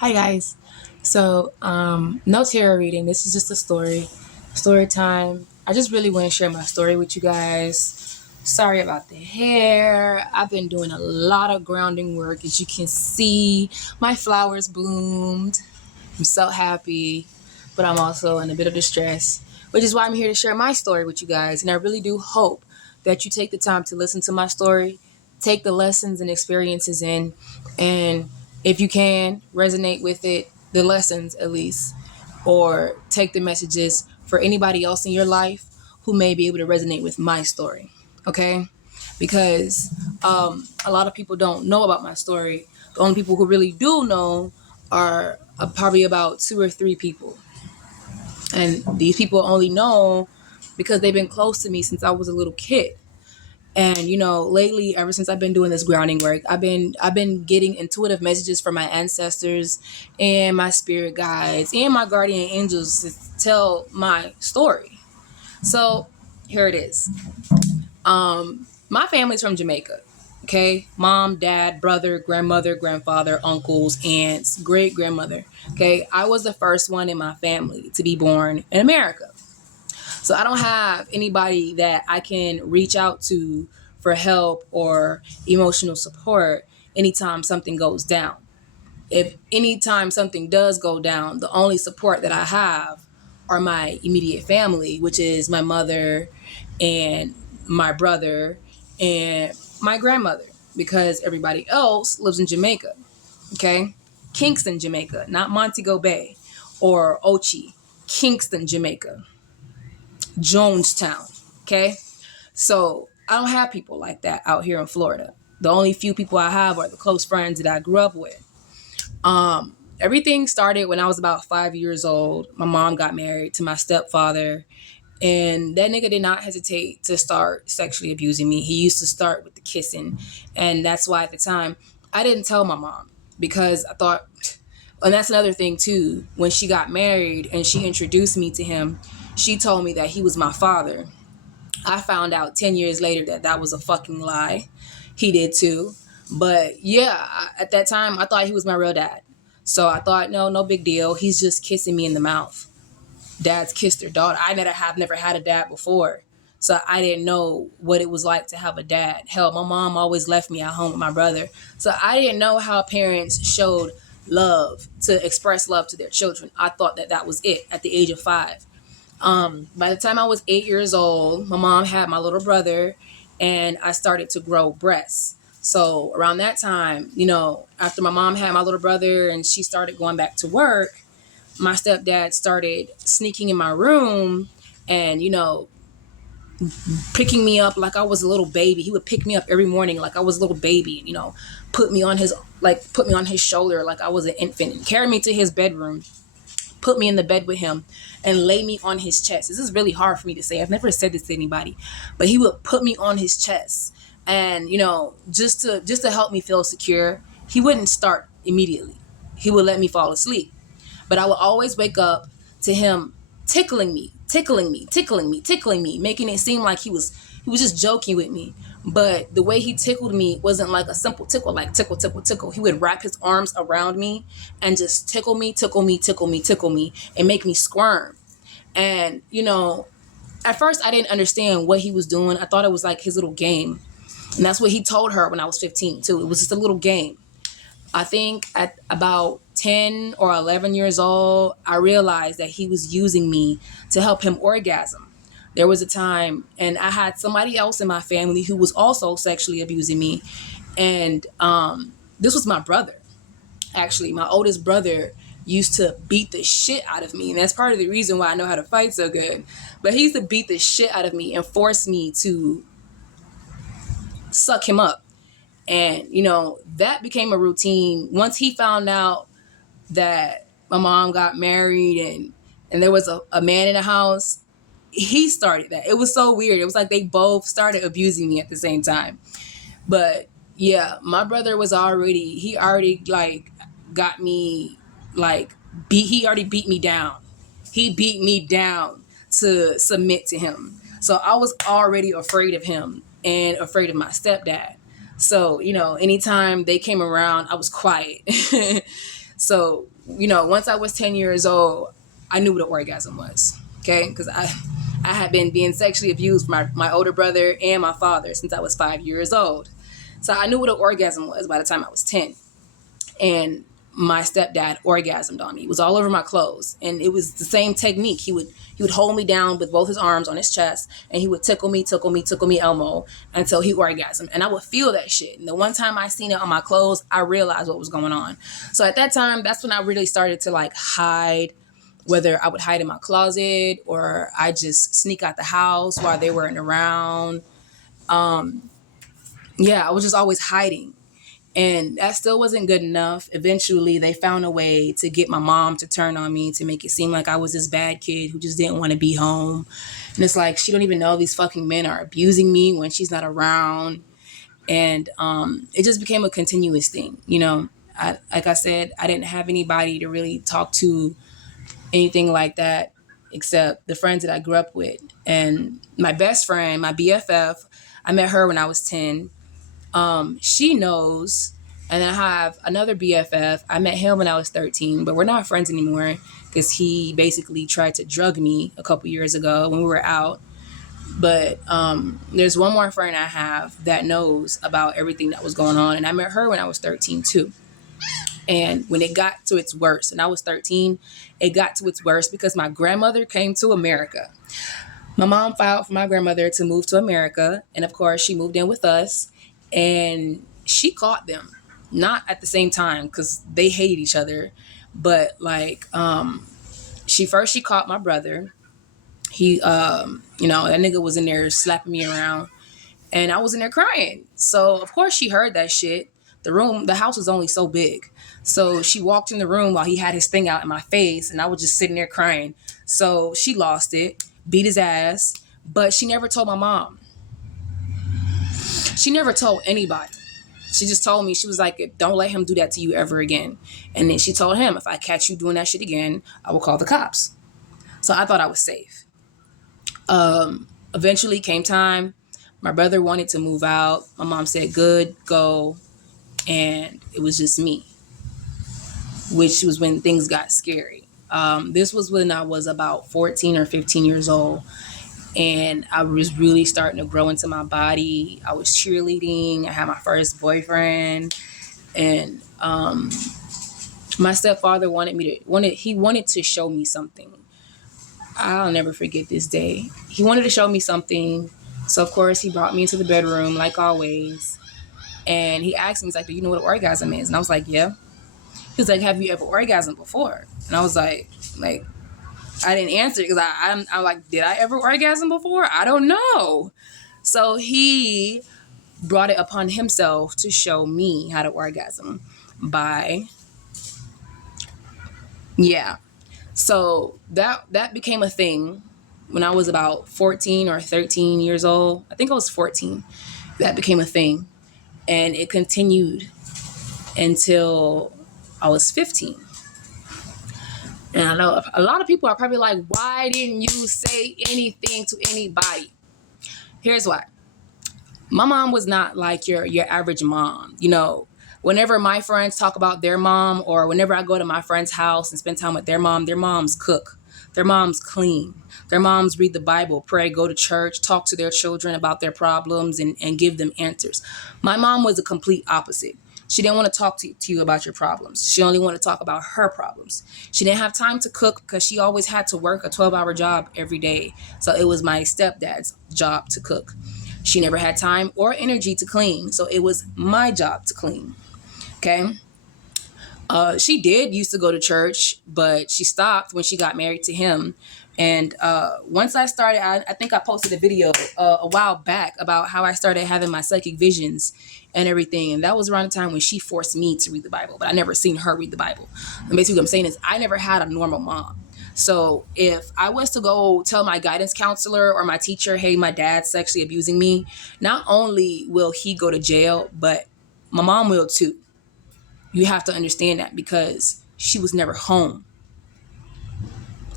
Hi guys. No tarot reading. This is just a story time. I just really want to share my story with you guys. Sorry about the hair. I've been doing a lot of grounding work. As you can see, my flowers bloomed. I'm so happy, but I'm also in a bit of distress, which is why I'm here to share my story with you guys. And I really do hope that you take the time to listen to my story, take the lessons and experiences in, and if you can, resonate with it, the lessons at least, or take the messages for anybody else in your life who may be able to resonate with my story. Okay? Because a lot of people don't know about my story. The only people who really do know are probably about two or three people. And these people only know because they've been close to me since I was a little kid. And lately, ever since I've been doing this grounding work, I've been getting intuitive messages from my ancestors and my spirit guides and my guardian angels to tell my story. So here it is. My family's from Jamaica. Okay, mom, dad, brother, grandmother, grandfather, uncles, aunts, great grandmother. Okay, I was the first one in my family to be born in America. So I don't have anybody that I can reach out to for help or emotional support anytime something goes down. If anytime something does go down, the only support that I have are my immediate family, which is my mother and my brother and my grandmother, because everybody else lives in Jamaica. Okay, Kingston, Jamaica, not Montego Bay or Ochi. Kingston, Jamaica, Jonestown. Okay, so I don't have people like that out here in Florida. The only few people I have are the close friends that I grew up with. Everything started when I was about 5 years old. My mom got married to my stepfather, and that nigga did not hesitate to start sexually abusing me. He used to start with the kissing, and that's why at the time I didn't tell my mom, because I thought, and that's another thing too. When she got married and she introduced me to him, she told me that he was my father. I found out 10 years later that that was a fucking lie. He did too. But yeah, at that time, I thought he was my real dad. So I thought, no, no big deal. He's just kissing me in the mouth. Dads kiss their daughter. I never had a dad before. So I didn't know what it was like to have a dad. Hell, my mom always left me at home with my brother. So I didn't know how parents showed love, to express love to their children. I thought that that was it at the age of 5. By the time I was 8 years old, my mom had my little brother, and I started to grow breasts. So around that time, after my mom had my little brother and she started going back to work, my stepdad started sneaking in my room and, picking me up like I was a little baby. He would pick me up every morning like I was a little baby, and, put me on his shoulder like I was an infant and carry me to his bedroom, put me in the bed with him, and lay me on his chest. This is really hard for me to say. I've never said this to anybody, but he would put me on his chest, and just to help me feel secure. He wouldn't start immediately. He would let me fall asleep, but I would always wake up to him tickling me, tickling me, tickling me, tickling me, making it seem like he was just joking with me. But the way he tickled me wasn't like a simple tickle, like tickle, tickle, tickle. He would wrap his arms around me and just tickle me, tickle me, tickle me, tickle me, and make me squirm. And, at first I didn't understand what he was doing. I thought it was like his little game. And that's what he told her when I was 15, too. It was just a little game. I think at about 10 or 11 years old, I realized that he was using me to help him orgasm. There was a time, and I had somebody else in my family who was also sexually abusing me. And this was my brother. Actually, my oldest brother used to beat the shit out of me. And that's part of the reason why I know how to fight so good. But he used to beat the shit out of me and force me to suck him up. And, that became a routine. Once he found out that my mom got married and there was a man in the house, he started that. It was so weird. It was like they both started abusing me at the same time. But yeah, my brother he already like got me like he already beat me down. He beat me down to submit to him. So I was already afraid of him and afraid of my stepdad. So, anytime they came around, I was quiet. So, once I was 10 years old, I knew what an orgasm was. Okay. Because I had been being sexually abused by my older brother and my father since I was 5 years old. So I knew what an orgasm was by the time I was 10. And my stepdad orgasmed on me. It was all over my clothes. And it was the same technique. He would hold me down with both his arms on his chest, and he would tickle me, Elmo, until he orgasmed. And I would feel that shit. And the one time I seen it on my clothes, I realized what was going on. So at that time, that's when I really started to like hide, whether I would hide in my closet or I just sneak out the house while they weren't around. Yeah, I was just always hiding. And that still wasn't good enough. Eventually, they found a way to get my mom to turn on me, to make it seem like I was this bad kid who just didn't want to be home. And it's like, she don't even know these fucking men are abusing me when she's not around. And it just became a continuous thing. Like I said, I didn't have anybody to really talk to, anything like that, except the friends that I grew up with. And my best friend, my BFF, I met her when I was 10. She knows. And then I have another BFF. I met him when I was 13, but we're not friends anymore because he basically tried to drug me a couple years ago when we were out. But there's one more friend I have that knows about everything that was going on. And I met her when I was 13 too. And when it got to its worst, and I was 13, it got to its worst because my grandmother came to America. My mom filed for my grandmother to move to America. And of course, she moved in with us. And she caught them, not at the same time because they hated each other, but like she caught my brother. He that nigga was in there slapping me around, and I was in there crying. So of course she heard that shit. The house was only so big, so she walked in the room while he had his thing out in my face, and I was just sitting there crying. So she lost it, beat his ass, but she never told my mom. She never told anybody. She just told me, she was like, don't let him do that to you ever again. And then she told him, if I catch you doing that shit again, I will call the cops. So I thought I was safe. Eventually came time. My brother wanted to move out. My mom said, good, go. And it was just me, which was when things got scary. This was when I was about 14 or 15 years old. And I was really starting to grow into my body. I was cheerleading. I had my first boyfriend. And my stepfather wanted to show me something. I'll never forget this day. He wanted to show me something. So, of course, he brought me into the bedroom, like always. And he asked me, he's like, do you know what an orgasm is? And I was like, yeah. He was like, have you ever orgasmed before? And I was like, I didn't answer because I'm like, did I ever orgasm before? I don't know. So he brought it upon himself to show me how to orgasm So that became a thing when I was about 14 or 13 years old. I think I was 14. That became a thing. And it continued until I was 15. And I know a lot of people are probably like, why didn't you say anything to anybody? Here's why. My mom was not like your average mom. Whenever my friends talk about their mom, or whenever I go to my friend's house and spend time with their moms cook. Their moms clean. Their moms read the Bible, pray, go to church, talk to their children about their problems and give them answers. My mom was a complete opposite. She didn't want to talk to you about your problems. She only wanted to talk about her problems. She didn't have time to cook because she always had to work a 12-hour job every day. So it was my stepdad's job to cook. She never had time or energy to clean. So it was my job to clean. Okay. She did used to go to church, but she stopped when she got married to him. And once I started, I think I posted a video a while back about how I started having my psychic visions and everything. And that was around the time when she forced me to read the Bible, but I never seen her read the Bible. And basically what I'm saying is I never had a normal mom. So if I was to go tell my guidance counselor or my teacher, hey, my dad's sexually abusing me, not only will he go to jail, but my mom will too. You have to understand that because she was never home.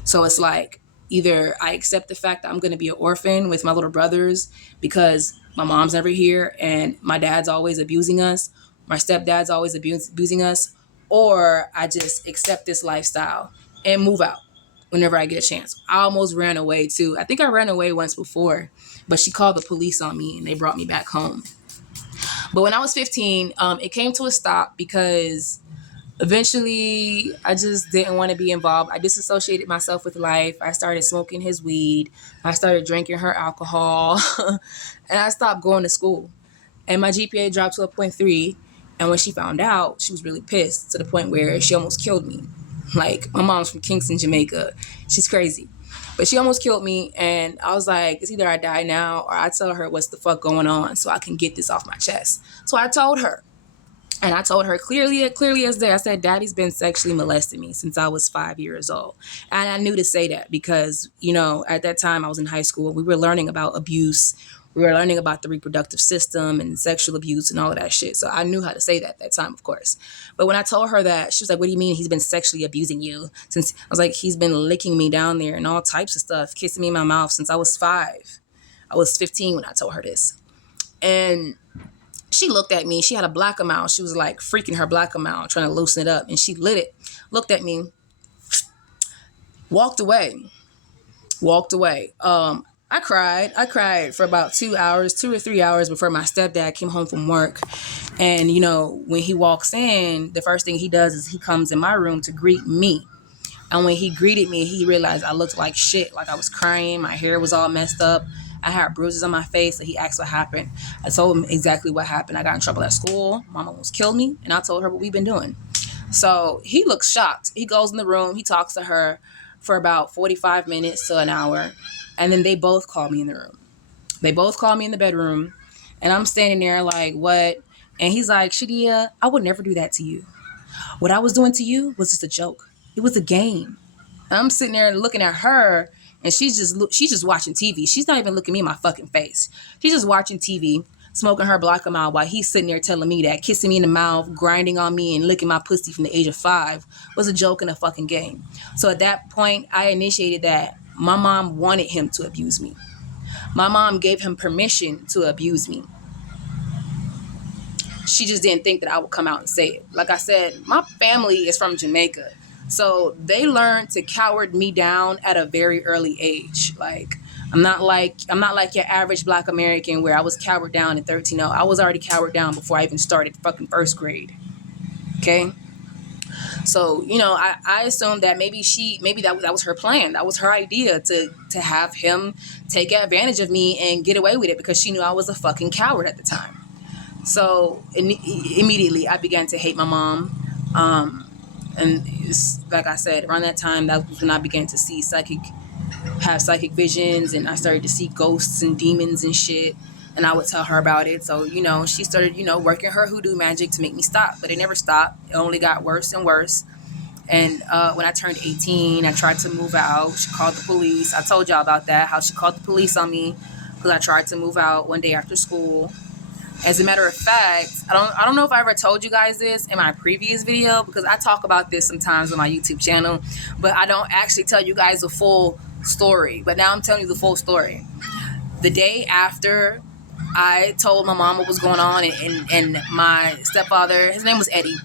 So it's like either I accept the fact that I'm going to be an orphan with my little brothers because my mom's never here and my dad's always abusing us. My stepdad's always abusing us. or I just accept this lifestyle and move out whenever I get a chance. I almost ran away too. I think I ran away once before, but she called the police on me and they brought me back home. But when I was 15, it came to a stop because eventually I just didn't want to be involved. I disassociated myself with life. I started smoking his weed. I started drinking her alcohol. And I stopped going to school. And my GPA dropped to a 0.3. And when she found out, she was really pissed to the point where she almost killed me. Like, my mom's from Kingston, Jamaica. She's crazy. But she almost killed me. And I was like, it's either I die now or I tell her what's the fuck going on so I can get this off my chest. So I told her. And I told her clearly as day, I said, Daddy's been sexually molesting me since I was 5 years old. And I knew to say that because, you know, at that time I was in high school. We were learning about abuse. We were learning about the reproductive system and sexual abuse and all of that shit. So I knew how to say that at that time, of course. But when I told her that, she was like, what do you mean he's been sexually abusing you? Since I was like, he's been licking me down there and all types of stuff, kissing me in my mouth since I was 5. I was 15 when I told her this. And she looked at me. She had a black amount. She was like freaking her black amount, trying to loosen it up. And she lit it, looked at me, walked away. I cried for about 2 or 3 hours before my stepdad came home from work. And, you know, when he walks in, the first thing he does is he comes in my room to greet me. And when he greeted me, he realized I looked like shit. Like I was crying. My hair was all messed up. I had bruises on my face. So he asked what happened. I told him exactly what happened. I got in trouble at school. Mom almost killed me. And I told her what we've been doing. So he looks shocked. He goes in the room. He talks to her for about 45 minutes to an hour. And then they both call me in the room. They both call me in the bedroom. And I'm standing there like, what? And he's like, Shadia, I would never do that to you. What I was doing to you was just a joke. It was a game. And I'm sitting there looking at her. And she's just watching TV. She's not even looking me in my fucking face. She's just watching TV, smoking her black and mild while he's sitting there telling me that kissing me in the mouth, grinding on me, and licking my pussy from the age of 5 was a joke and a fucking game. So at that point, I initiated that my mom wanted him to abuse me. My mom gave him permission to abuse me. She just didn't think that I would come out and say it. Like I said, my family is from Jamaica. So they learned to coward me down at a very early age. Like I'm not like your average Black American where I was cowered down at 13. No, I was already cowered down before I even started fucking first grade. Okay. So, you know, I assumed that maybe that was her plan. That was her idea to have him take advantage of me and get away with it because she knew I was a fucking coward at the time. So immediately I began to hate my mom. And like I said, around that time, that was when I began to have psychic visions, and I started to see ghosts and demons and shit. And I would tell her about it. So, you know, she started, you know, working her hoodoo magic to make me stop. But it never stopped. It only got worse and worse. And when I turned 18, I tried to move out. She called the police. I told y'all about that, how she called the police on me because I tried to move out one day after school. As a matter of fact, I don't know if I ever told you guys this in my previous video because I talk about this sometimes on my YouTube channel, but I don't actually tell you guys the full story. But now I'm telling you the full story. The day after I told my mom what was going on and my stepfather, his name was Eddie,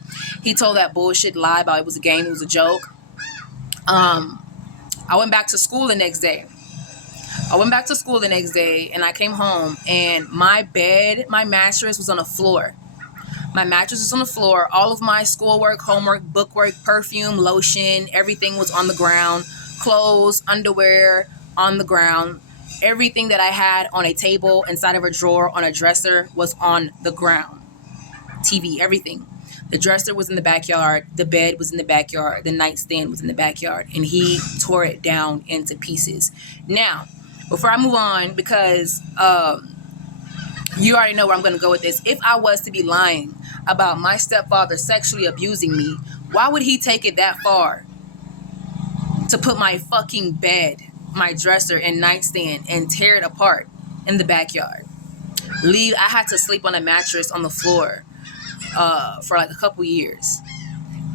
he told that bullshit lie about it was a game, it was a joke. I went back to school the next day. And I came home and my mattress was on the floor. All of my schoolwork, homework, bookwork, perfume, lotion, everything was on the ground. Clothes, underwear on the ground. Everything that I had on a table, inside of a drawer, on a dresser was on the ground. TV, everything. The dresser was in the backyard. The bed was in the backyard. The nightstand was in the backyard. And he tore it down into pieces. Now, before I move on, because you already know where I'm going to go with this. If I was to be lying about my stepfather sexually abusing me, why would he take it that far to put my fucking bed, my dresser and nightstand and tear it apart in the backyard? I had to sleep on a mattress on the floor for like a couple years.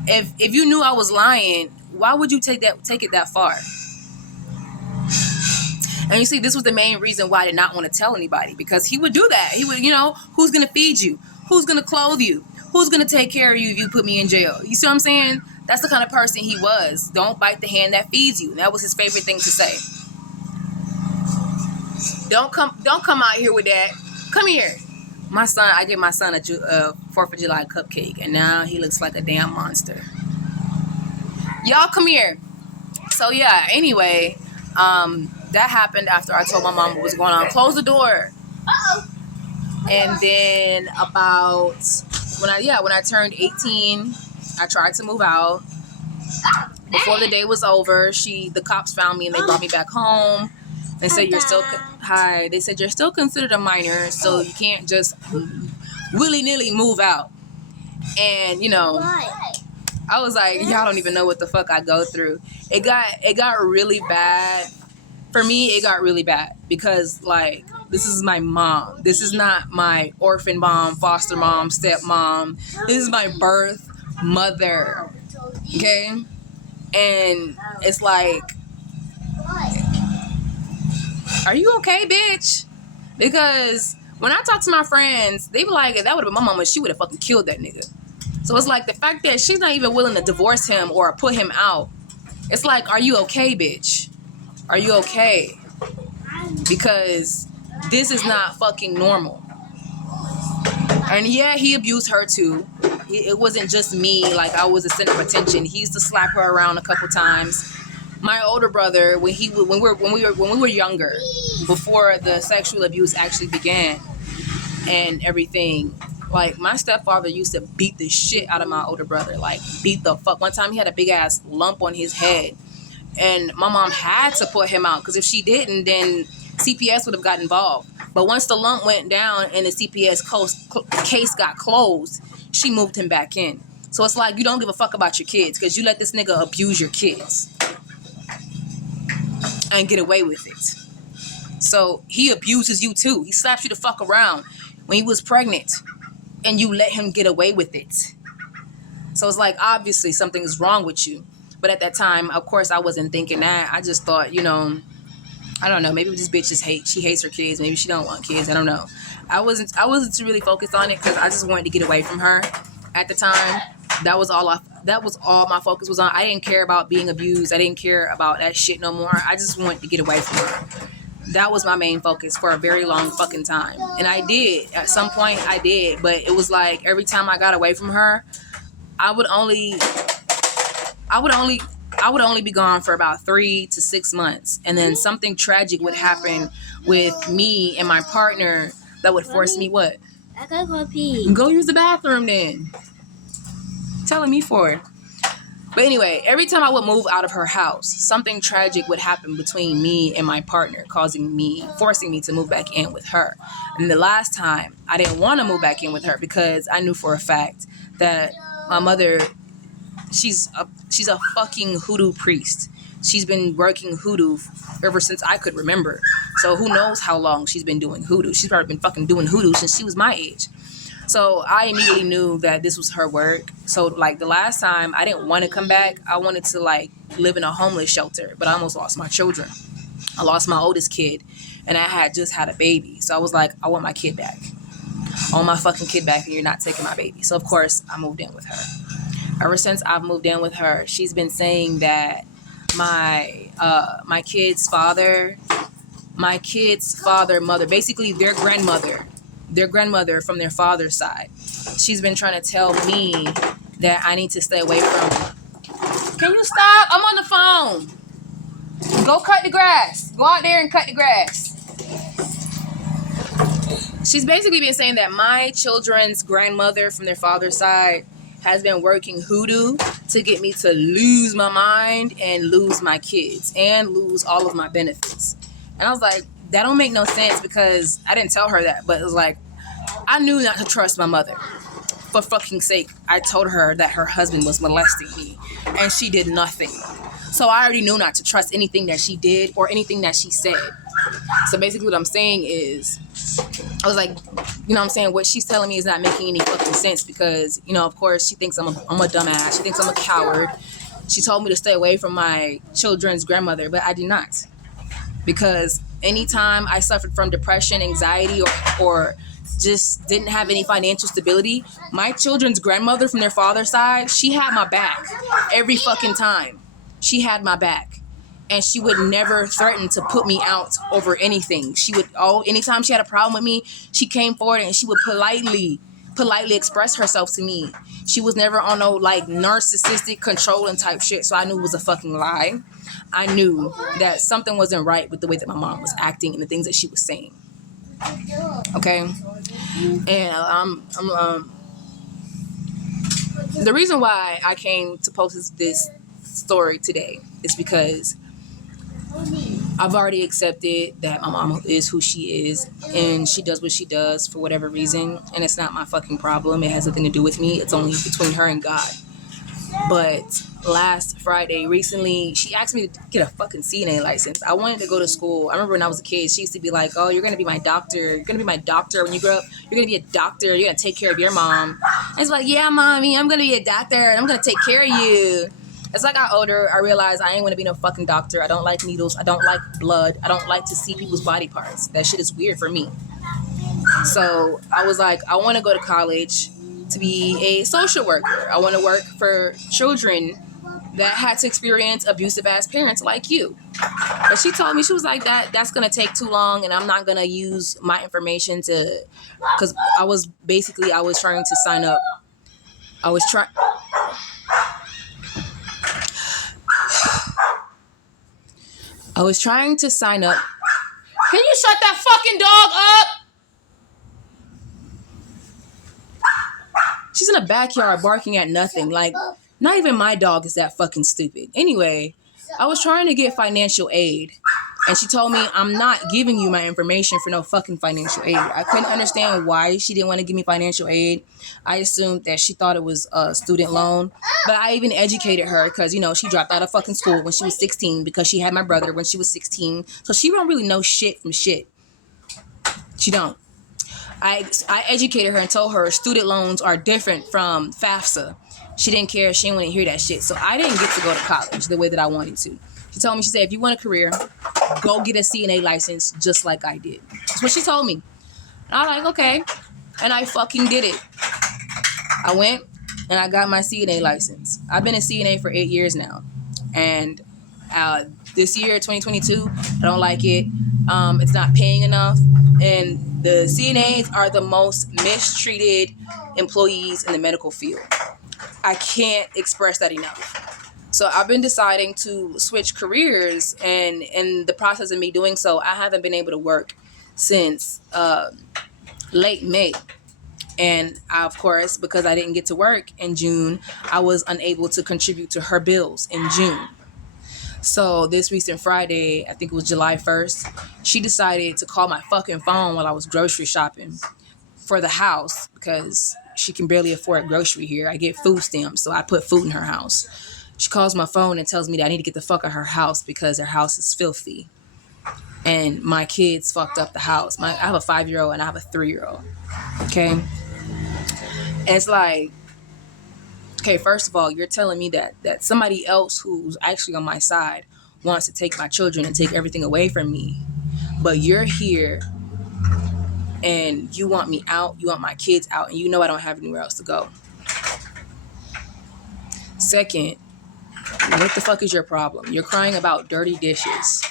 If you knew I was lying, why would you take it that far? And you see, this was the main reason why I did not want to tell anybody, because he would do that. He would, you know, who's going to feed you? Who's going to clothe you? Who's gonna take care of you if you put me in jail? You see what I'm saying? That's the kind of person he was. Don't bite the hand that feeds you. That was his favorite thing to say. Don't come out here with that. Come here. My son, I gave my son a 4th of July cupcake, and now he looks like a damn monster. Y'all come here. So yeah, anyway, that happened after I told my mom what was going on. Close the door. Uh-oh. And then about when I turned 18, I tried to move out. Before the day was over, the cops found me and they brought me back home. They said They said you're still considered a minor, so you can't just willy-nilly move out. And I was like, y'all don't even know what the fuck I go through. It got really bad. For me, it got really bad because like this is my mom. This is not my orphan mom, foster mom, stepmom. This is my birth mother. Okay? And it's like, are you okay, bitch? Because when I talk to my friends, they be like, if that would have been my mama, she would have fucking killed that nigga. So it's like the fact that she's not even willing to divorce him or put him out. It's like, are you okay, bitch? Are you okay? Because this is not fucking normal. And yeah, he abused her too. It wasn't just me, like I was the center of attention. He used to slap her around a couple times. My older brother, when we were younger, before the sexual abuse actually began and everything, like my stepfather used to beat the shit out of my older brother, like beat the fuck. One time he had a big ass lump on his head, and my mom had to put him out because if she didn't, then CPS would have got involved. But once the lump went down and the CPS case got closed, she moved him back in. So it's like you don't give a fuck about your kids because you let this nigga abuse your kids and get away with it. So he abuses you too. He slaps you the fuck around when he was pregnant and you let him get away with it. So it's like, obviously something is wrong with you. But at that time, of course, I wasn't thinking that. I just thought, I don't know, maybe this bitch just she hates her kids. Maybe she don't want kids. I don't know. I wasn't too really focused on it because I just wanted to get away from her at the time. That was all my focus was on. I didn't care about being abused. I didn't care about that shit no more. I just wanted to get away from her. That was my main focus for a very long fucking time. And I did. At some point I did. But it was like every time I got away from her, I would only be gone for about 3 to 6 months. And then something tragic would happen with me and my partner that would force me what? I gotta go pee. Go use the bathroom then. Telling me for it. But anyway, every time I would move out of her house, something tragic would happen between me and my partner, forcing me to move back in with her. And the last time, I didn't want to move back in with her because I knew for a fact that my mother, she's a fucking hoodoo priest. She's been working hoodoo ever since I could remember. So who knows how long she's been doing hoodoo. She's probably been fucking doing hoodoo since she was my age. So I immediately knew that this was her work. So like the last time, I didn't want to come back. I wanted to like live in a homeless shelter, but I almost lost my children. I lost my oldest kid and I had just had a baby. So I was like, I want my kid back. I want my fucking kid back and you're not taking my baby. So of course I moved in with her. Ever since I've moved in with her, she's been saying that my kid's father, mother, basically their grandmother from their father's side. She's been trying to tell me that I need to stay away from. Can you stop? I'm on the phone. Go cut the grass. Go out there and cut the grass. She's basically been saying that my children's grandmother from their father's side has been working hoodoo to get me to lose my mind and lose my kids and lose all of my benefits. And I was like, that don't make no sense because I didn't tell her that, but it was like, I knew not to trust my mother. For fucking sake, I told her that her husband was molesting me and she did nothing. So I already knew not to trust anything that she did or anything that she said. So basically what I'm saying is, I was like, you know what I'm saying? What she's telling me is not making any fucking sense because, of course she thinks I'm a dumbass. She thinks I'm a coward. She told me to stay away from my children's grandmother, but I did not. Because anytime I suffered from depression, anxiety, or just didn't have any financial stability. My children's grandmother from their father's side, she had my back every fucking time. She had my back. And she would never threaten to put me out over anything. She would, anytime she had a problem with me, she came forward and she would politely express herself to me. She was never on no like narcissistic controlling type shit. So I knew it was a fucking lie. I knew that something wasn't right with the way that my mom was acting and the things that she was saying. Okay. And the reason why I came to post this story today is because I've already accepted that my mom is who she is and she does what she does for whatever reason, and it's not my fucking problem. It has nothing to do with me. It's only between her and God. But last Friday, recently, she asked me to get a fucking CNA license. I wanted to go to school. I remember when I was a kid, she used to be like, oh, you're going to be my doctor. You're going to be my doctor when you grow up. You're going to be a doctor. You're going to take care of your mom. I was like, yeah, mommy, I'm going to be a doctor and I'm going to take care of you. As I got older, I realized I ain't want to be no fucking doctor. I don't like needles. I don't like blood. I don't like to see people's body parts. That shit is weird for me. So I was like, I want to go to college to be a social worker. I want to work for children that had to experience abusive ass parents like you. But she told me, she was like, that's going to take too long and I'm not going to use my information to, because I was trying to sign up. I was trying to sign up. Can you shut that fucking dog up? She's in the backyard barking at nothing. Like, not even my dog is that fucking stupid. Anyway, I was trying to get financial aid. And she told me, I'm not giving you my information for no fucking financial aid. I couldn't understand why she didn't want to give me financial aid. I assumed that she thought it was a student loan. But I even educated her because, she dropped out of fucking school when she was 16 because she had my brother when she was 16. So she don't really know shit from shit. She don't. I educated her and told her student loans are different from FAFSA. She didn't care. She didn't want to hear that shit. So I didn't get to go to college the way that I wanted to. She told me, she said, if you want a career, go get a CNA license just like I did. That's what she told me. And I was like, okay. And I fucking did it. I went and I got my CNA license. I've been a CNA for 8 years now. And this year, 2022, I don't like it. It's not paying enough. And the CNAs are the most mistreated employees in the medical field. I can't express that enough. So I've been deciding to switch careers, and in the process of me doing so, I haven't been able to work since late May. And I, of course, because I didn't get to work in June, I was unable to contribute to her bills in June. So this recent Friday, I think it was July 1st, she decided to call my fucking phone while I was grocery shopping for the house because she can barely afford grocery here. I get food stamps, so I put food in her house. She calls my phone and tells me that I need to get the fuck out of her house because her house is filthy. And my kids fucked up the house. I have a 5-year-old and I have a 3-year-old. Okay? And it's like, okay, first of all, you're telling me that somebody else who's actually on my side wants to take my children and take everything away from me. But you're here and you want me out, you want my kids out, and you know I don't have anywhere else to go. Second, what the fuck is your problem? You're crying about dirty dishes.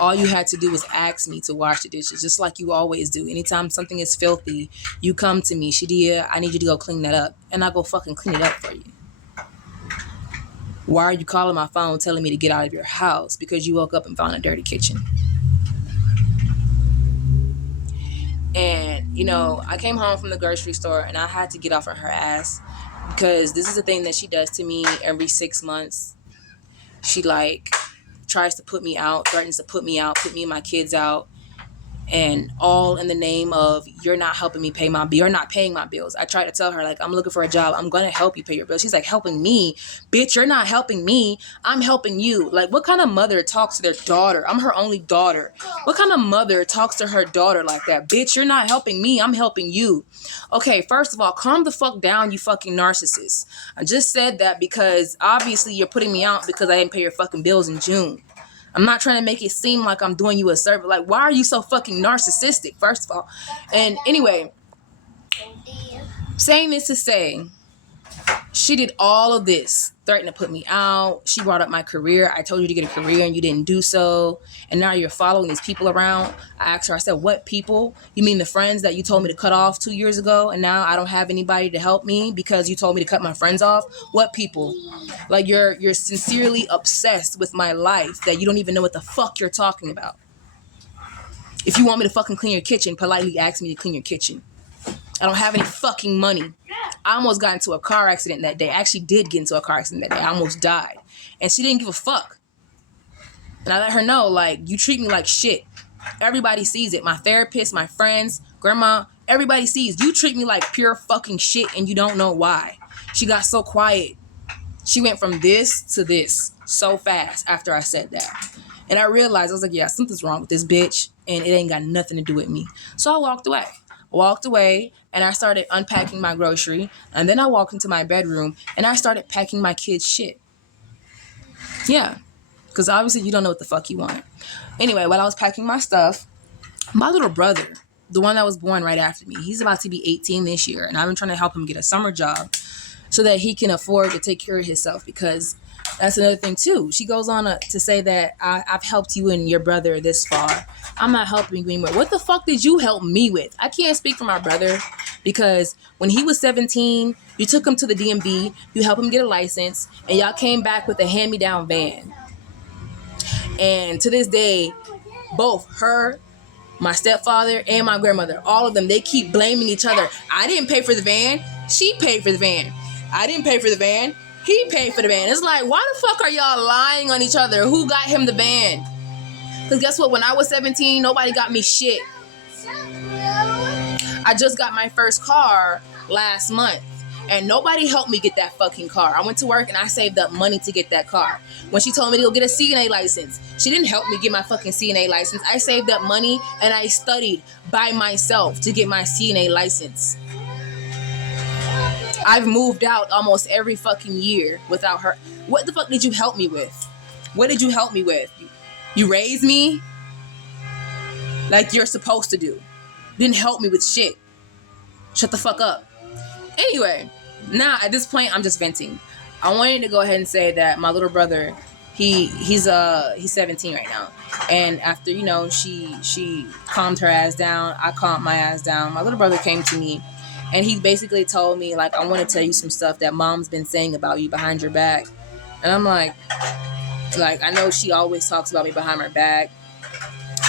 All you had to do was ask me to wash the dishes, just like you always do. Anytime something is filthy, you come to me, Shadia, I need you to go clean that up. And I go fucking clean it up for you. Why are you calling my phone telling me to get out of your house? Because you woke up and found a dirty kitchen. And, I came home from the grocery store and I had to get off on her ass because this is a thing that she does to me every 6 months. She tries to put me out, threatens to put me out, put me and my kids out, and all in the name of you're not helping me pay my bill, you're not paying my bills. I tried to tell her, I'm looking for a job, I'm gonna help you pay your bills. She's like, helping me? Bitch, you're not helping me, I'm helping you. What kind of mother talks to their daughter? I'm her only daughter. What kind of mother talks to her daughter like that? Bitch, you're not helping me, I'm helping you. Okay, first of all, calm the fuck down, you fucking narcissist. I just said that because obviously you're putting me out because I didn't pay your fucking bills in June. I'm not trying to make it seem like I'm doing you a service. Like, why are you so fucking narcissistic, first of all? And anyway, saying this to say, she did all of this, threatened to put me out. She brought up my career. I told you to get a career and you didn't do so. And now you're following these people around. I asked her, I said, what people? You mean the friends that you told me to cut off 2 years ago? And now I don't have anybody to help me because you told me to cut my friends off? What people? Like, you're sincerely obsessed with my life that you don't even know what the fuck you're talking about. If you want me to fucking clean your kitchen, politely ask me to clean your kitchen. I don't have any fucking money. I almost got into a car accident that day. I actually did get into a car accident that day. I almost died. And she didn't give a fuck. And I let her know, like, you treat me like shit. Everybody sees it. My therapist, my friends, grandma, everybody sees. You treat me like pure fucking shit and you don't know why. She got so quiet. She went from this to this so fast after I said that. And I realized, I was like, yeah, something's wrong with this bitch. And it ain't got nothing to do with me. So I walked away and I started unpacking my grocery. And then I walked into my bedroom and I started packing my kids' shit. Yeah, because obviously you don't know what the fuck you want. Anyway, while I was packing my stuff, my little brother, the one that was born right after me, he's about to be 18 this year. And I've been trying to help him get a summer job so that he can afford to take care of himself, because that's another thing too. She goes on to say that I've helped you and your brother this far. I'm not helping you anymore. What the fuck did you help me with? I can't speak for my brother, because when he was 17, you took him to the DMV, you helped him get a license, and y'all came back with a hand-me-down van. And to this day, both her, my stepfather, and my grandmother, all of them, they keep blaming each other. I didn't pay for the van. She paid for the van. I didn't pay for the van. He paid for the van. It's like, why the fuck are y'all lying on each other? Who got him the van? Because guess what? When I was 17, nobody got me shit. I just got my first car last month. And nobody helped me get that fucking car. I went to work and I saved up money to get that car. When she told me to go get a CNA license, she didn't help me get my fucking CNA license. I saved up money and I studied by myself to get my CNA license. I've moved out almost every fucking year without her. What the fuck did you help me with? What did you help me with? You raised me like you're supposed to do. Didn't help me with shit. Shut the fuck up. Anyway, now at this point, I'm just venting. I wanted to go ahead and say that my little brother, he's 17 right now. And after, she calmed her ass down, I calmed my ass down. My little brother came to me and he basically told me, like, I want to tell you some stuff that mom's been saying about you behind your back. And I'm like, I know she always talks about me behind my back,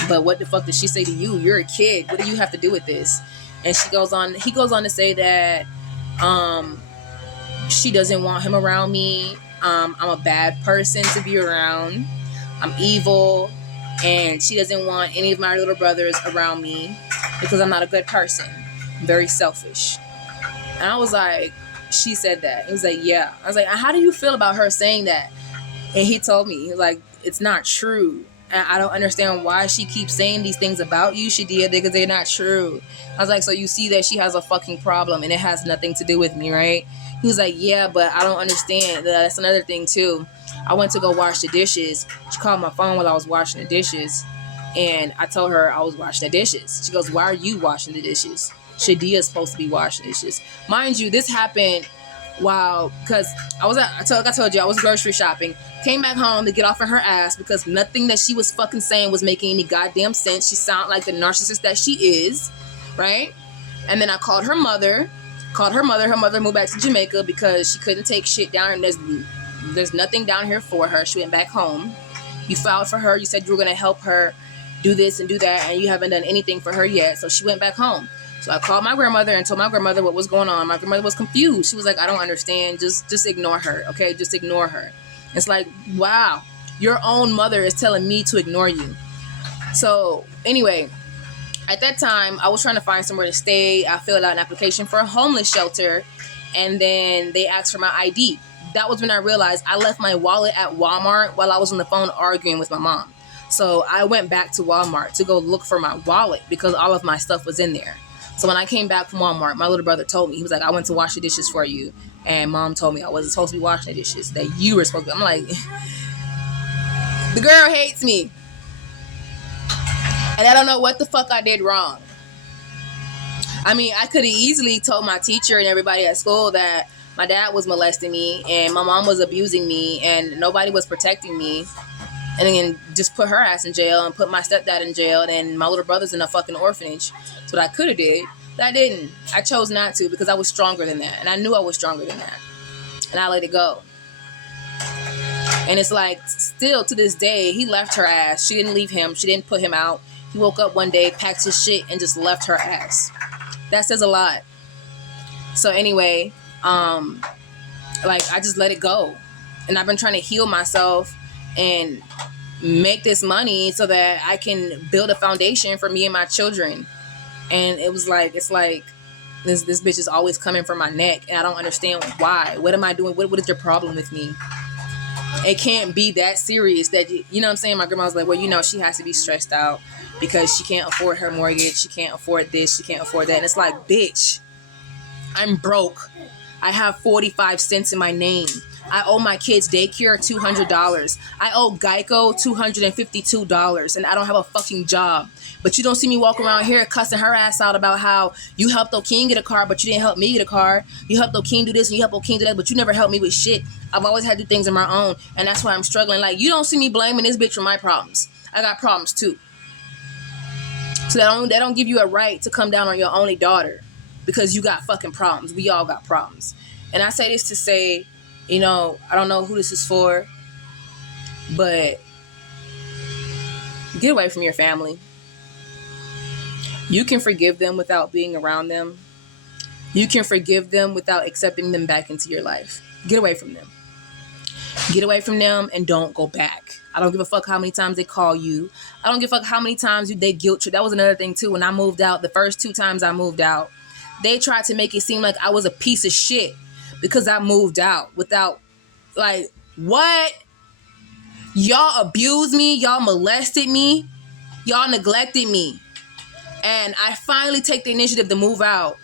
but what the fuck did she say to you? You're a kid. What do you have to do with this? And he goes on to say that she doesn't want him around me. I'm a bad person to be around. I'm evil. And she doesn't want any of my little brothers around me because I'm not a good person. I'm very selfish. And I was like, she said that. He was like, yeah. I was like, how do you feel about her saying that? And he told me, he was like, it's not true. And I don't understand why she keeps saying these things about you, Shadia, because they're not true. I was like, so you see that she has a fucking problem and it has nothing to do with me, right? He was like, yeah, but I don't understand. That's another thing too. I went to go wash the dishes. She called my phone while I was washing the dishes. And I told her I was washing the dishes. She goes, why are you washing the dishes? Shadia's supposed to be washing dishes. Mind you, this happened because I told you, I was grocery shopping. Came back home to get off of her ass because nothing that she was fucking saying was making any goddamn sense. She sounded like the narcissist that she is, right? And then I called her mother. Her mother moved back to Jamaica because she couldn't take shit down. There's nothing down here for her. She went back home. You filed for her. You said you were going to help her do this and do that, and you haven't done anything for her yet. So she went back home. So I called my grandmother and told my grandmother what was going on. My grandmother was confused. She was like, I don't understand. Just ignore her, okay? Just ignore her. It's like, wow, your own mother is telling me to ignore you. So anyway, at that time, I was trying to find somewhere to stay. I filled out an application for a homeless shelter, and then they asked for my ID. That was when I realized I left my wallet at Walmart while I was on the phone arguing with my mom. So I went back to Walmart to go look for my wallet because all of my stuff was in there. So when I came back from Walmart, my little brother told me, he was like, I went to wash the dishes for you. And mom told me I wasn't supposed to be washing the dishes, that you were supposed to be. I'm like, The girl hates me. And I don't know what the fuck I did wrong. I mean, I could have easily told my teacher and everybody at school that my dad was molesting me and my mom was abusing me and nobody was protecting me. And then just put her ass in jail and put my stepdad in jail and my little brother's in a fucking orphanage. That's what I could have did. But I didn't. I chose not to because I was stronger than that. And I knew I was stronger than that. And I let it go. And it's like, still to this day, he left her ass. She didn't leave him. She didn't put him out. He woke up one day, packed his shit, and just left her ass. That says a lot. So anyway, like, I just let it go. And I've been trying to heal myself and make this money so that I can build a foundation for me and my children. And it was like, it's like this bitch is always coming for my neck and I don't understand why. What am I doing? What is your problem with me? It can't be that serious that you know what I'm saying? My grandma was like, well, you know, she has to be stressed out because she can't afford her mortgage, she can't afford this, she can't afford that. And it's like, bitch, I'm broke. I have 45 cents in my name. I owe my kids daycare $200. I owe Geico $252, and I don't have a fucking job. But you don't see me walk around here cussing her ass out about how you helped O'Keen get a car, but you didn't help me get a car. You helped O'Keen do this and you helped O'Keen do that, but you never helped me with shit. I've always had to do things on my own, and that's why I'm struggling. Like, you don't see me blaming this bitch for my problems. I got problems too. So that don't give you a right to come down on your only daughter because you got fucking problems. We all got problems. And I say this to say, you know, I don't know who this is for, but get away from your family. You can forgive them without being around them. You can forgive them without accepting them back into your life. Get away from them. Get away from them and don't go back. I don't give a fuck how many times they call you. I don't give a fuck how many times they guilt trip. That was another thing too. When I moved out, the first 2 times I moved out, they tried to make it seem like I was a piece of shit because I moved out without, like, what? Y'all abused me. Y'all molested me. Y'all neglected me. And I finally take the initiative to move out.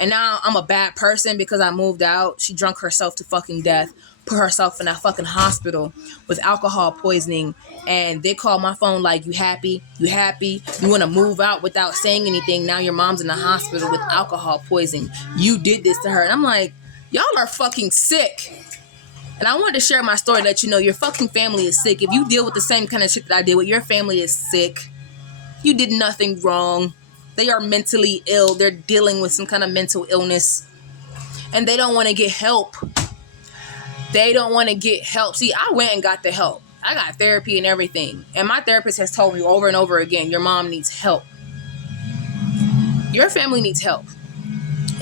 And now I'm a bad person because I moved out. She drunk herself to fucking death. Put herself in that fucking hospital with alcohol poisoning. And they call my phone like, you happy? You happy? You want to move out without saying anything. Now your mom's in the hospital with alcohol poisoning. You did this to her. And I'm like, y'all are fucking sick. And I wanted to share my story to let you know your fucking family is sick. If you deal with the same kind of shit that I deal with, your family is sick. You did nothing wrong. They are mentally ill. They're dealing with some kind of mental illness. And they don't want to get help. They don't want to get help. See, I went and got the help. I got therapy and everything. And my therapist has told me over and over again, your mom needs help. Your family needs help.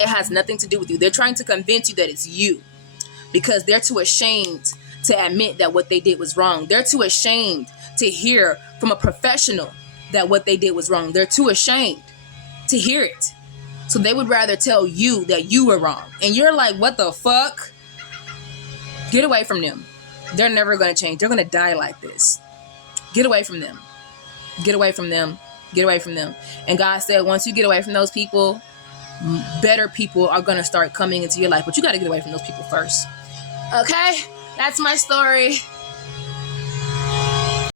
It has nothing to do with you. They're trying to convince you that it's you because they're too ashamed to admit that what they did was wrong. They're too ashamed to hear from a professional that what they did was wrong. They're too ashamed to hear it. So they would rather tell you that you were wrong. And you're like, what the fuck? Get away from them. They're never going to change. They're going to die like this. Get away from them. Get away from them. Get away from them. And God said, once you get away from those people, better people are going to start coming into your life. But you got to get away from those people first. Okay? That's my story.